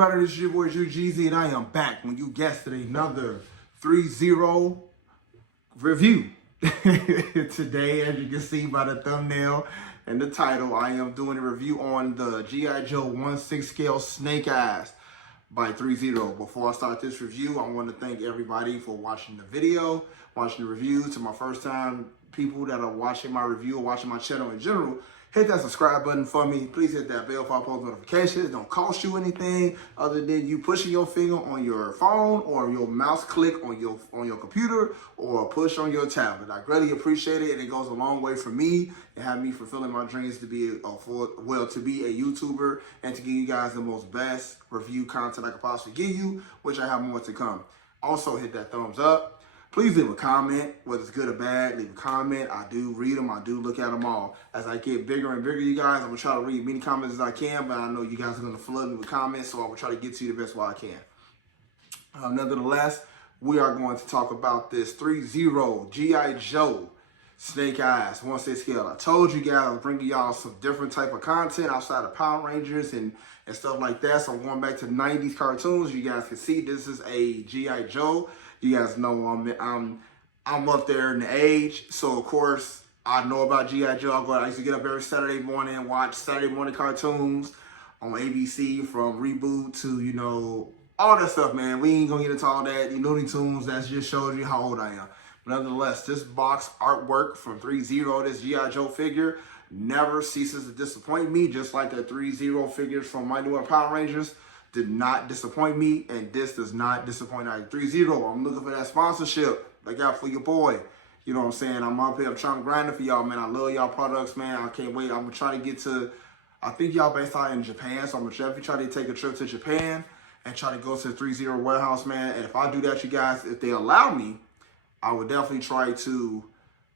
everybody, this is your boy Jeezy, and I am back when you guessed it, another ThreeZero review. Today, as you can see by the thumbnail and the title, I am doing a review on the G.I. Joe 1/6 scale Snake Eyes by ThreeZero. Before I start this review, I want to thank everybody for watching the video, watching the review. To my first time people that are watching my review or watching my channel in general, hit that subscribe button for me. Please hit that bell for I post notifications. It don't cost you anything other than you pushing your finger on your phone or your mouse click on your computer or push on your tablet. I greatly appreciate it, and it goes a long way for me and have me fulfilling my dreams to be to be a YouTuber and to give you guys the most best review content I could possibly give you, which I have more to come. Also, hit that thumbs up. Please leave a comment, whether it's good or bad. Leave a comment. I do read them. I do look at them all. As I get bigger and bigger, you guys, I'm going to try to read many comments as I can, but I know you guys are going to flood me with comments, so I will try to get to you the best way I can. Nevertheless, we are going to talk about this ThreeZero G.I. Joe Snake Eyes 1/6 scale. I told you guys I'm bringing y'all some different type of content outside of Power Rangers and stuff like that. So I'm going back to 90s cartoons. You guys can see this is a G.I. Joe. You guys know I'm up there in the age, so of course I know about G.I. Joe. I used to get up every Saturday morning and watch Saturday morning cartoons on ABC, from Reboot to, you know, all that stuff, man. We ain't gonna get into all that. You Looney Tunes, that just shows you how old I am. But nonetheless, this box artwork from ThreeZero, this G.I. Joe figure, never ceases to disappoint me, just like the ThreeZero figures from My New Power Rangers did not disappoint me, and this does not disappoint either. ThreeZero, I'm looking for that sponsorship I got for your boy. You know what I'm saying? I'm up here, I'm trying to grind it for y'all, man. I love y'all products, man. I can't wait. I'm gonna try to get to, I think y'all based out in Japan, so I'm gonna definitely try to take a trip to Japan and try to go to the ThreeZero warehouse, man. And if I do that, you guys, if they allow me, I would definitely try to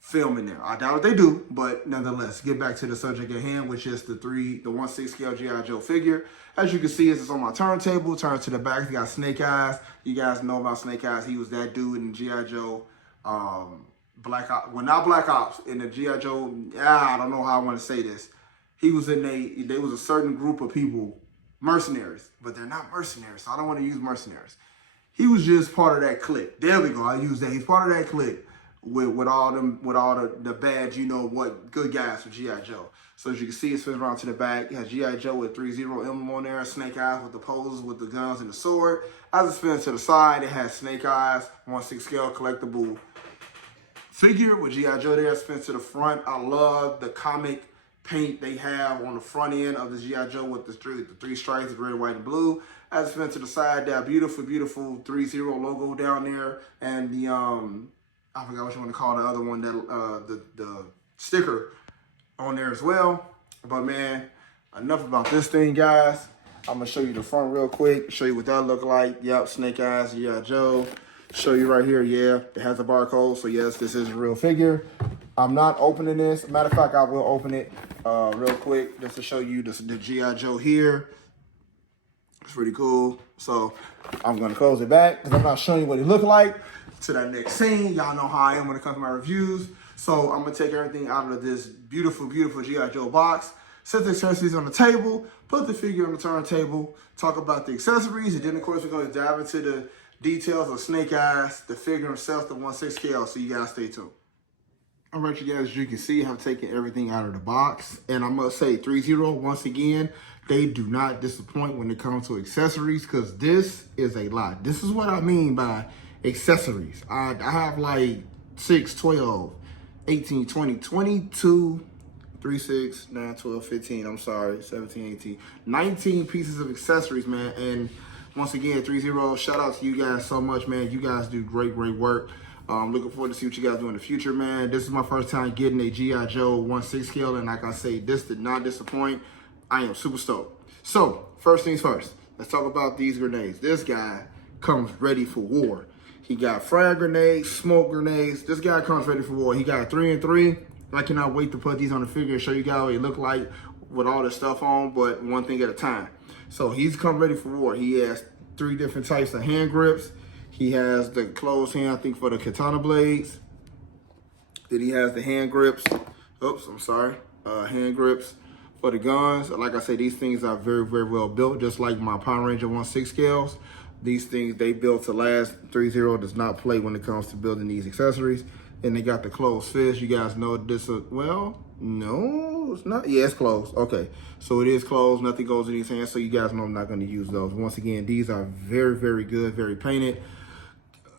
film in there. I doubt if they do, but nonetheless, get back to the subject at hand, which is the 1/6 scale G.I. Joe figure. As you can see, it's on my turntable. Turn to the back, it's got Snake Eyes. You guys know about Snake Eyes. He was that dude in G.I. Joe Black Ops. Well, not Black Ops, in the G.I. Joe, I don't know how I want to say this. He was in there was a certain group of people, mercenaries, but they're not mercenaries, so I don't want to use mercenaries. He was just part of that clique. There we go, I use that. He's part of that clique with all the bad, you know what, good guys for G.I. Joe. So as you can see, it spins around to the back. It has G.I. Joe with ThreeZero emblem on there, Snake Eyes with the poses with the guns and the sword. As it spins to the side, it has Snake Eyes 1/6 scale collectible figure with G.I. Joe there. It spins to the front. I love the comic paint they have on the front end of the G.I. Joe with the three stripes, red, white, and blue. As it spins to the side, that beautiful, beautiful ThreeZero logo down there, and the I forgot what you want to call the other one, that the sticker on there as well. But man, enough about this thing, guys. I'm gonna show you the front real quick, show you what that look like. Yep, Snake Eyes, G.I. Joe. Show you right here, yeah, it has a barcode, so yes, this is a real figure. I'm not opening this. Matter of fact, I will open it real quick just to show you the G.I. Joe here. It's pretty cool. So I'm gonna close it back because I'm not showing you what it looked like. To that next scene, y'all know how I am when it comes to my reviews. So I'm gonna take everything out of this beautiful, beautiful G.I. Joe box, set the accessories on the table, put the figure on the turntable, talk about the accessories, and then of course we're gonna dive into the details of Snake Eyes, the figure himself, the 1/6 scale. So you guys stay tuned. All right, you guys, as you can see, I've taken everything out of the box, and I must say, ThreeZero, once again, they do not disappoint when it comes to accessories, because this is a lot. This is what I mean by accessories. I have like 6, 12, 18, 20, 22, 3, 6, 9, 12, 15, I'm sorry, 17, 18, 19 pieces of accessories, man. And once again, ThreeZero, shout out to you guys so much, man. You guys do great, great work. Looking forward to see what you guys do in the future, man. This is my first time getting a G.I. Joe 1/6 scale, and like I say, this did not disappoint. I am super stoked. So, first things first, let's talk about these grenades. This guy comes ready for war. He got frag grenades, smoke grenades. This guy comes ready for war. He got a 3 and 3. I cannot wait to put these on the figure and show you guys what it look like with all this stuff on, but one thing at a time. So he's come ready for war. He has 3 different types of hand grips. He has the closed hand, I think, for the katana blades. Then he has the hand grips. Oops, I'm sorry. Hand grips for the guns. Like I say, these things are very, very well built, just like my Power Ranger 1/6 scales. These things, they built to last. ThreeZero does not play when it comes to building these accessories. And they got the closed fist. You guys know this, well, no, it's not. Yeah, it's closed. Okay, so it is closed. Nothing goes in these hands, so you guys know I'm not going to use those. Once again, these are very, very good, very painted.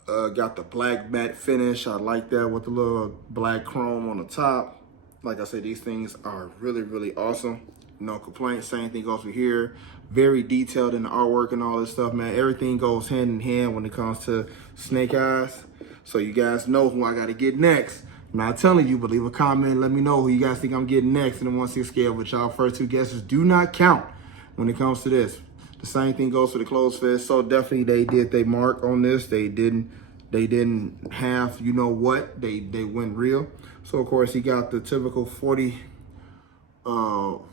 Got the black matte finish. I like that with the little black chrome on the top. Like I said, these things are really, really awesome. No complaints. Same thing goes with here. Very detailed in the artwork and all this stuff, man. Everything goes hand in hand when it comes to Snake Eyes. So you guys know who I got to get next. I'm not telling you, but leave a comment. Let me know who you guys think I'm getting next in the 1/6 scale. But y'all first two guesses do not count when it comes to this. The same thing goes for the closed fist. So definitely they did their mark on this. They didn't have, you know what, they went real. So of course he got the typical 40 cal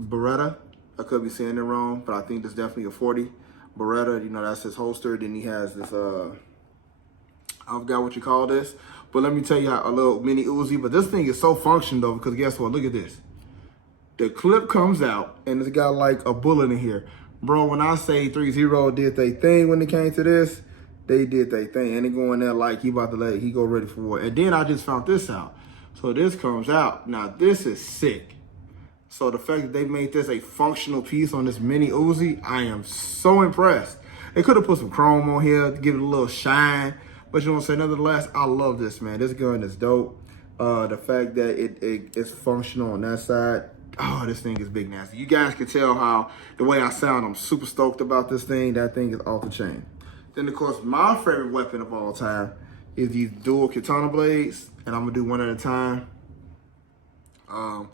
Beretta. I could be saying it wrong, but I think that's definitely a 40 Beretta. You know, that's his holster. Then he has this I forgot what you call this, but let me tell you how, a little mini Uzi. But this thing is so functional though, because guess what? Look at this. The clip comes out and it's got like a bullet in here. Bro, when I say ThreeZero did they thing when it came to this, they did they thing. And they go in there like he about to let he go ready for war. And then I just found this out. So this comes out. Now this is sick. So the fact that they made this a functional piece on this mini Uzi, I am so impressed. They could have put some chrome on here to give it a little shine. But you know what I'm saying? Nonetheless, I love this, man. This gun is dope. The fact that it's functional on that side. Oh, this thing is big nasty. You guys can tell how the way I sound, I'm super stoked about this thing. That thing is off the chain. Then, of course, my favorite weapon of all time is these dual katana blades. And I'm going to do one at a time. They're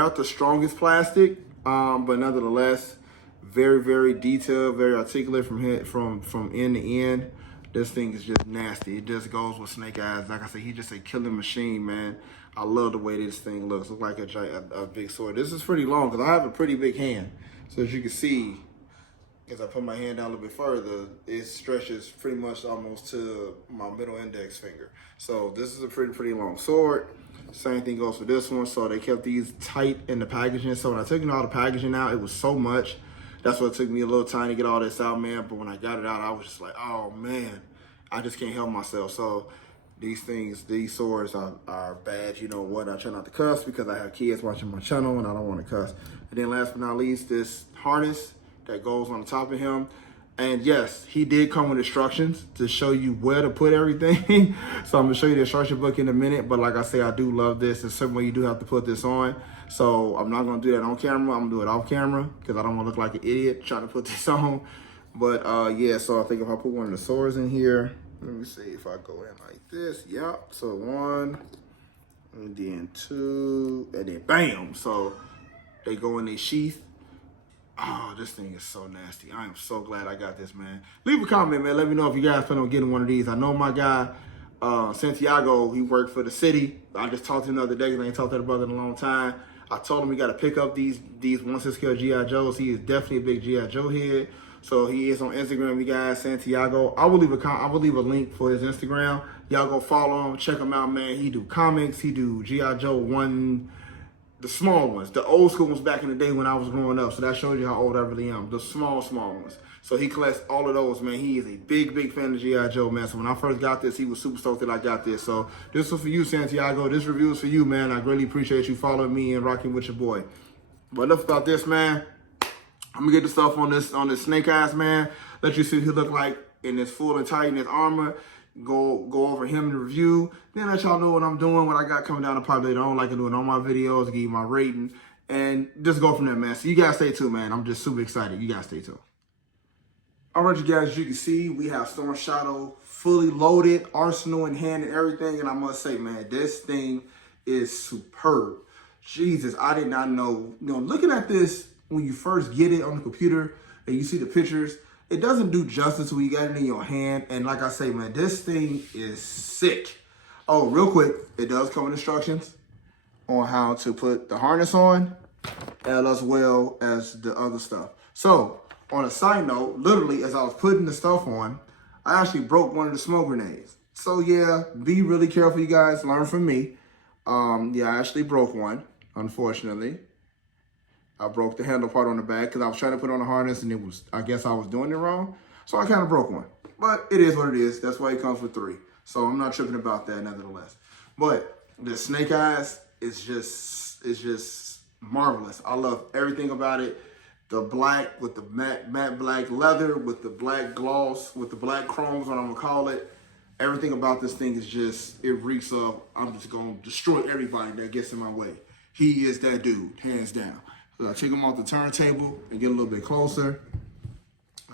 not the strongest plastic, but nonetheless, very, very detailed, very articulate from end to end. This thing is just nasty. It just goes with Snake Eyes. Like I said, he's just a killing machine, man. I love the way this thing looks. Looks like a big sword. This is pretty long because I have a pretty big hand. So as you can see, as I put my hand down a little bit further, it stretches pretty much almost to my middle index finger. So this is a pretty long sword. Same thing goes for this one. So they kept these tight in the packaging. So when I took all the packaging out, it was so much. That's what it took me a little time to get all this out, man. But when I got it out, I was just like, oh, man, I just can't help myself. So these swords are bad. You know what? I try not to cuss because I have kids watching my channel and I don't want to cuss. And then last but not least, this harness that goes on the top of him. And yes, he did come with instructions to show you where to put everything. So I'm gonna show you the instruction book in a minute. But like I say, I do love this. There's some way you do have to put this on. So I'm not gonna do that on camera. I'm gonna do it off camera because I don't wanna look like an idiot trying to put this on. But yeah, so I think if I put one of the swords in here, let me see if I go in like this. Yep, so one, and then two, and then bam. So they go in their sheath. Oh, this thing is so nasty. I am so glad I got this, man. Leave a comment, man. Let me know if you guys plan on getting one of these. I know my guy, Santiago, he worked for the city. I just talked to him the other day because I ain't talked to that brother in a long time. I told him we got to pick up these 1/6 scale G.I. Joes. He is definitely a big G.I. Joe head. So he is on Instagram, you guys, Santiago. I will leave a link for his Instagram. Y'all go follow him, check him out, man. He do comics, he do G.I. Joe 1, the small ones, the old school ones back in the day when I was growing up. So that shows you how old I really am. The small ones. So he collects all of those, man. He is a big fan of G.I. Joe, man. So when I first got this, he was super stoked that I got this. So this was for you, Santiago. This review is for you, man. I really appreciate you following me and rocking with your boy. But enough about this, man. I'm gonna get the stuff on this Snake Eyes, man. Let you see what he look like in this full and tight in his armor. Go over him in the review. Then let y'all know what I'm doing, what I got coming down the pipe later on, like I'm doing all my videos, give you my rating, and just go from there, man. So you guys stay tuned, man. I'm just super excited. You guys stay tuned. All right, you guys, as you can see, we have Storm Shadow fully loaded, arsenal in hand and everything. And I must say, man, this thing is superb. Jesus, I did not know. You know, looking at this, when you first get it on the computer and you see the pictures, it doesn't do justice when you got it in your hand. And like I say, man, this thing is sick. Oh, real quick, it does come with instructions on how to put the harness on, as well as the other stuff. So, on a side note, literally, as I was putting the stuff on, I actually broke one of the smoke grenades. So yeah, be really careful, you guys. Learn from me. Yeah, I actually broke one. unfortunately. I broke the handle part on the back because I was trying to put on a harness and I guess I was doing it wrong. So I kind of broke one. But it is what it is. That's why it comes with 3. So I'm not tripping about that nevertheless. But the snake eyes is just marvelous. I love everything about it. The black with the matte black leather, with the black gloss, with the black chromes, what I'm gonna call it. Everything about this thing is just, it reeks of, I'm just gonna destroy everybody that gets in my way. He is that dude, hands down. So I take him off the turntable and get a little bit closer.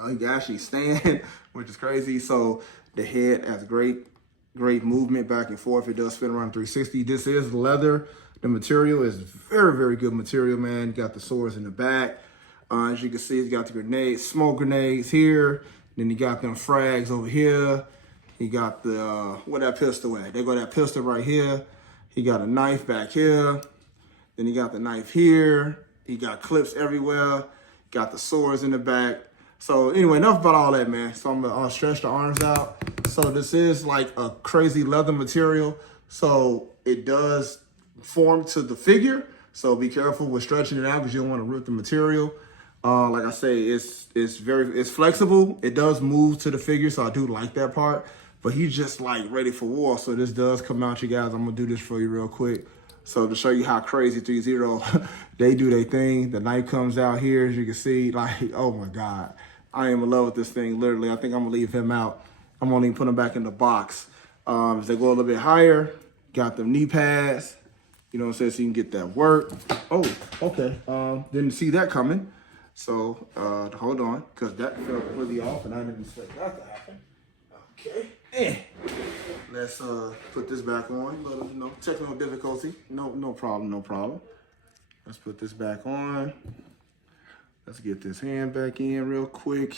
He can actually stand, which is crazy. So the head has great movement back and forth. It does spin around 360. This is leather. The material is very, very good material, man. You got the swords in the back. As you can see, it's got the grenades, smoke grenades here. Then you got them frags over here. He got the, where that pistol at? They got that pistol right here. He got a knife back here. Then he got the knife here. He got clips everywhere. Got the swords in the back. So anyway, enough about all that, man. So I'm gonna stretch the arms out. So this is like a crazy leather material. So it does form to the figure. So be careful with stretching it out because you don't want to rip the material. Like I say, it's flexible. It does move to the figure, so I do like that part. But he's just like ready for war. So this does come out, you guys. I'm gonna do this for you real quick. So to show you how crazy ThreeZero, they do their thing. The knife comes out here, as you can see. Like, oh my God, I am in love with this thing. Literally, I think I'm gonna leave him out. I'm gonna even put him back in the box. As they go a little bit higher, got them knee pads. You know what I'm saying? So you can get that work. Oh, okay. Didn't see that coming. So hold on, because that fell completely off and I didn't expect that to happen. Okay. Let's put this back on. Little, you know, technical difficulty. No problem. Let's put this back on. Let's get this hand back in real quick.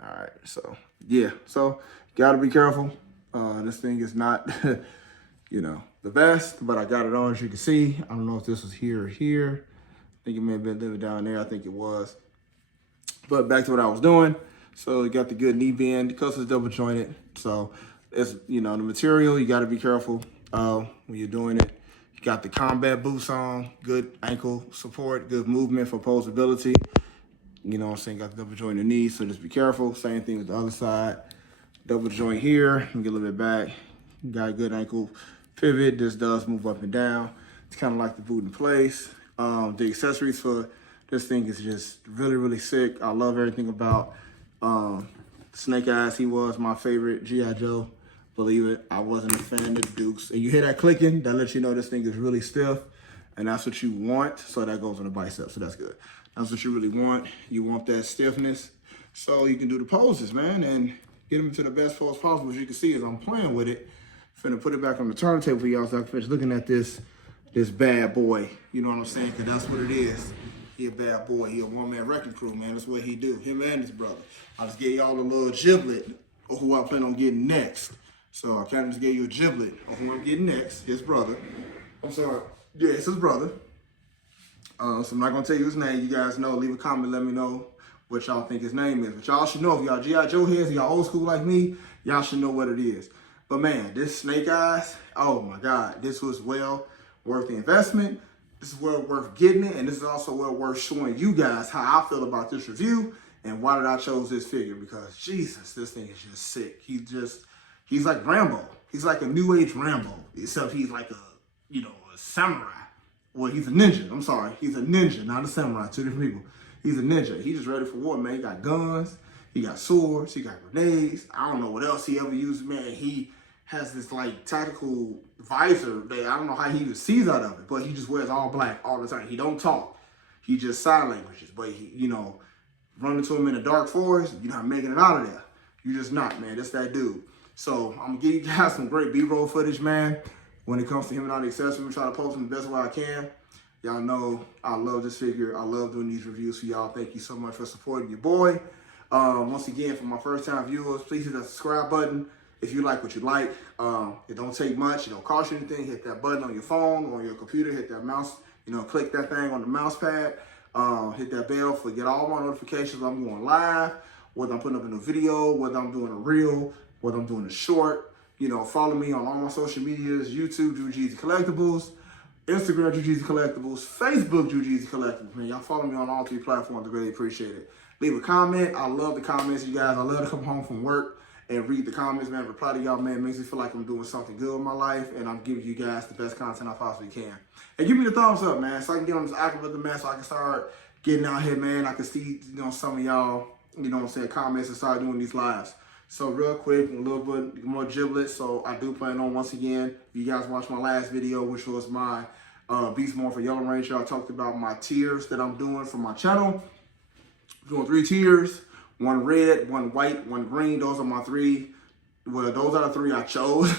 All right, so yeah, so gotta be careful. This thing is not, you know, the best, but I got it on, as you can see. I don't know if this was here or here. I think it may have been a little down there. I think it was. But back to what I was doing. So you got the good knee bend because it's double jointed. So it's, you know, the material, you got to be careful when you're doing it. You got the combat boots on, good ankle support, good movement for posability. You know what I'm saying? Got the double joint in the knee, so just be careful. Same thing with the other side. Double joint here. Let me get a little bit back. Got a good ankle pivot. This does move up and down. It's kind of like the boot in place. The accessories for this thing is just really, really sick. I love everything about Snake Eyes. He was my favorite G.I. Joe. Believe it, I wasn't a fan of the Dukes. And you hear that clicking, that lets you know this thing is really stiff. And that's what you want. So that goes on the bicep, so that's good. That's what you really want. You want that stiffness. So you can do the poses, man, and get them into the best pose possible. As you can see, as I'm playing with it, finna put it back on the turntable for y'all so I can finish looking at this bad boy. You know what I'm saying? Because that's what it is. He a bad boy. He a one-man wrecking crew, man. That's what he do. Him and his brother. I just gave y'all a little giblet of who I plan on getting next. So I kind of just gave you a giblet of who I'm getting next. His brother. I'm sorry. Yeah, it's his brother. So I'm not going to tell you his name. You guys know. Leave a comment. Let me know what y'all think his name is. But y'all should know. If y'all G.I. Joe heads, y'all old school like me, y'all should know what it is. But man, this Snake Eyes, oh my God. This was well worth the investment. This is well worth getting it. And this is also well worth showing you guys how I feel about this review and why did I chose this figure. Because Jesus, this thing is just sick. He's like Rambo. He's like a new age Rambo. Except he's like a samurai. Well, he's a ninja. I'm sorry. He's a ninja, not a samurai. Two different people. He's a ninja. He's just ready for war, man. He got guns. He got swords. He got grenades. I don't know what else he ever used, man. He has this like tactical visor that I don't know how he even sees out of it, but he just wears all black all the time. He don't talk. He just sign languages. But he, run into him in a dark forest, you're not making it out of there. You're just not, man. That's that dude. So I'm gonna give you guys some great B-roll footage, man. When it comes to him and all the accessories, I'm trying to post them the best way I can. Y'all know I love this figure. I love doing these reviews for y'all. Thank you so much for supporting your boy. Once again, for my first time viewers, please hit that subscribe button if you like what you like. It don't take much. It don't cost you anything. Hit that button on your phone or your computer. Hit that mouse, click that thing on the mouse pad. Hit that bell for get all my notifications. I'm going live, whether I'm putting up a new video, whether I'm doing a reel, whether I'm doing a short. Follow me on all my social medias, YouTube, Drew Jeezy Collectibles. Instagram, Jeezy Collectibles, Facebook, Jeezy Collectibles. Man, y'all follow me on all 3 platforms. I really appreciate it. Leave a comment. I love the comments, you guys. I love to come home from work and read the comments, man. Reply to y'all, man. It makes me feel like I'm doing something good in my life, and I'm giving you guys the best content I possibly can. And give me the thumbs up, man, so I can get on this algorithm, man, so I can start getting out here, man. I can see, some of y'all, comments and start doing these lives. So real quick, a little bit more giblets. So I do plan on, once again, you guys watched my last video, which was my Beast Mode for Yellow Ranger. I talked about my tiers that I'm doing for my channel. I'm doing 3 tiers, 1 red, 1 white, 1 green. Those are my 3. Well, those are the 3 I chose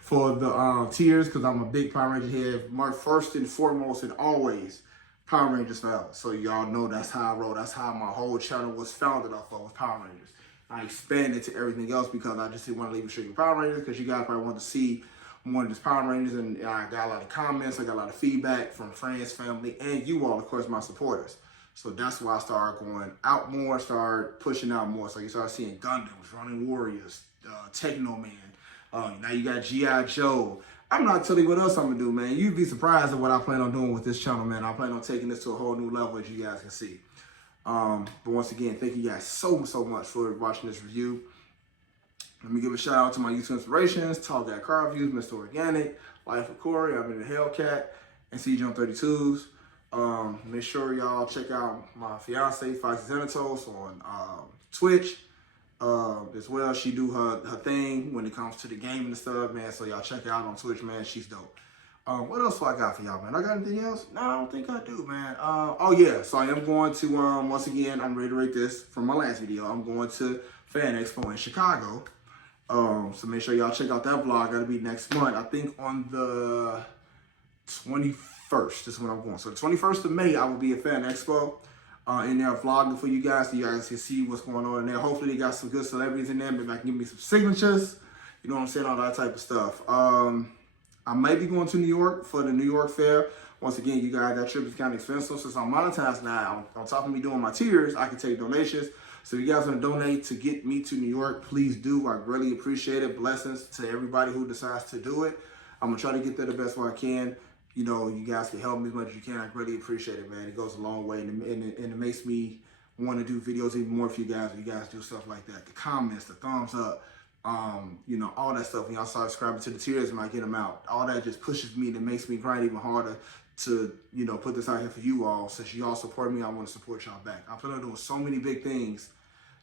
for the tiers, because I'm a big Power Ranger head. My first and foremost and always Power Rangers forever. So y'all know that's how I roll. That's how my whole channel was founded off of, was Power Rangers. I expanded to everything else because I just didn't want to leave it strictly Power Rangers, because you guys probably want to see more of this Power Rangers, and I got a lot of comments, I got a lot of feedback from friends, family, and you all, of course, my supporters. So that's why I started going out more, started pushing out more. So you start seeing Gundams, Running Warriors, Techno Man. Now you got G.I. Joe. I'm not telling you what else I'm going to do, man. You'd be surprised at what I plan on doing with this channel, man. I plan on taking this to a whole new level, as you guys can see. But once again, thank you guys so much for watching this review. Let me give a shout out to my YouTube inspirations: Tall Guy Car Reviews, Mr. Organic, Life of Corey, I've been a Hellcat, and CJ on 32s. Make sure y'all check out my fiance, Foxy Xanatos, on Twitch. As well, she do her thing when it comes to the gaming and stuff, man. So y'all check her out on Twitch, man. She's dope. What else do I got for y'all, man? I got anything else? No, I don't think I do, man. Oh yeah, so I am going to, once again, I'm reiterate this from my last video. I'm going to Fan Expo in Chicago. So make sure y'all check out that vlog. That'll be next month. I think on the 21st is when I'm going. So the 21st of May, I will be at Fan Expo. In there vlogging for you guys, so you guys can see what's going on in there. Hopefully they got some good celebrities in there. Maybe I can give me some signatures. You know what I'm saying? All that type of stuff. I might be going to New York for the New York Fair. Once again, you guys, that trip is kind of expensive. Since I'm monetized now, on top of me doing my tiers, I can take donations. So if you guys want to donate to get me to New York, please do. I really appreciate it. Blessings to everybody who decides to do it. I'm going to try to get there the best way I can. You know, you guys can help me as much as you can. I really appreciate it, man. It goes a long way, and it makes me want to do videos even more for you guys. When you guys do stuff like that. The comments, the thumbs up, all that stuff. When y'all start subscribing to the tiers and I get them out, all that just pushes me, and it makes me grind even harder to, put this out here for you all. Since you all support me, I want to support y'all back. I'm planning on doing so many big things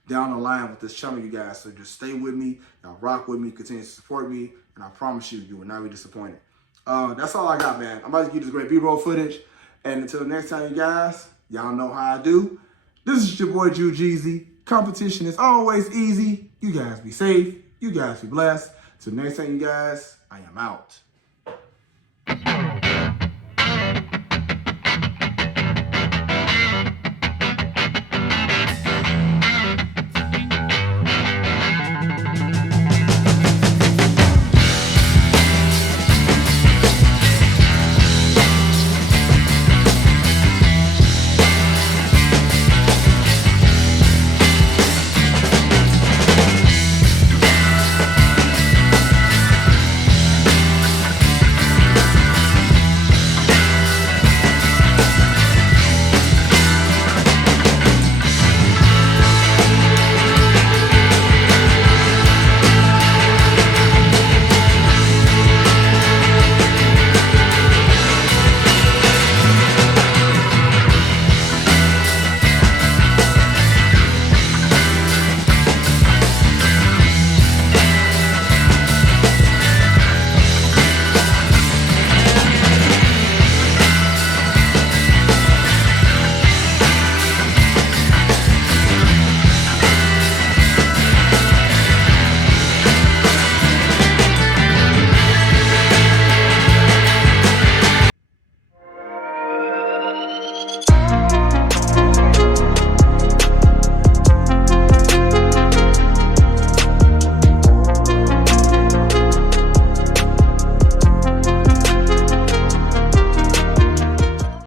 down the line with this channel, you guys. So just stay with me, y'all rock with me, continue to support me, and I promise you, you will not be disappointed. That's all I got, man. I'm about to give you this great B-roll footage. And until next time, you guys, y'all know how I do. This is your boy, Jeezy. Competition is always easy. You guys be safe. You guys be blessed. Till next time, you guys, I am out.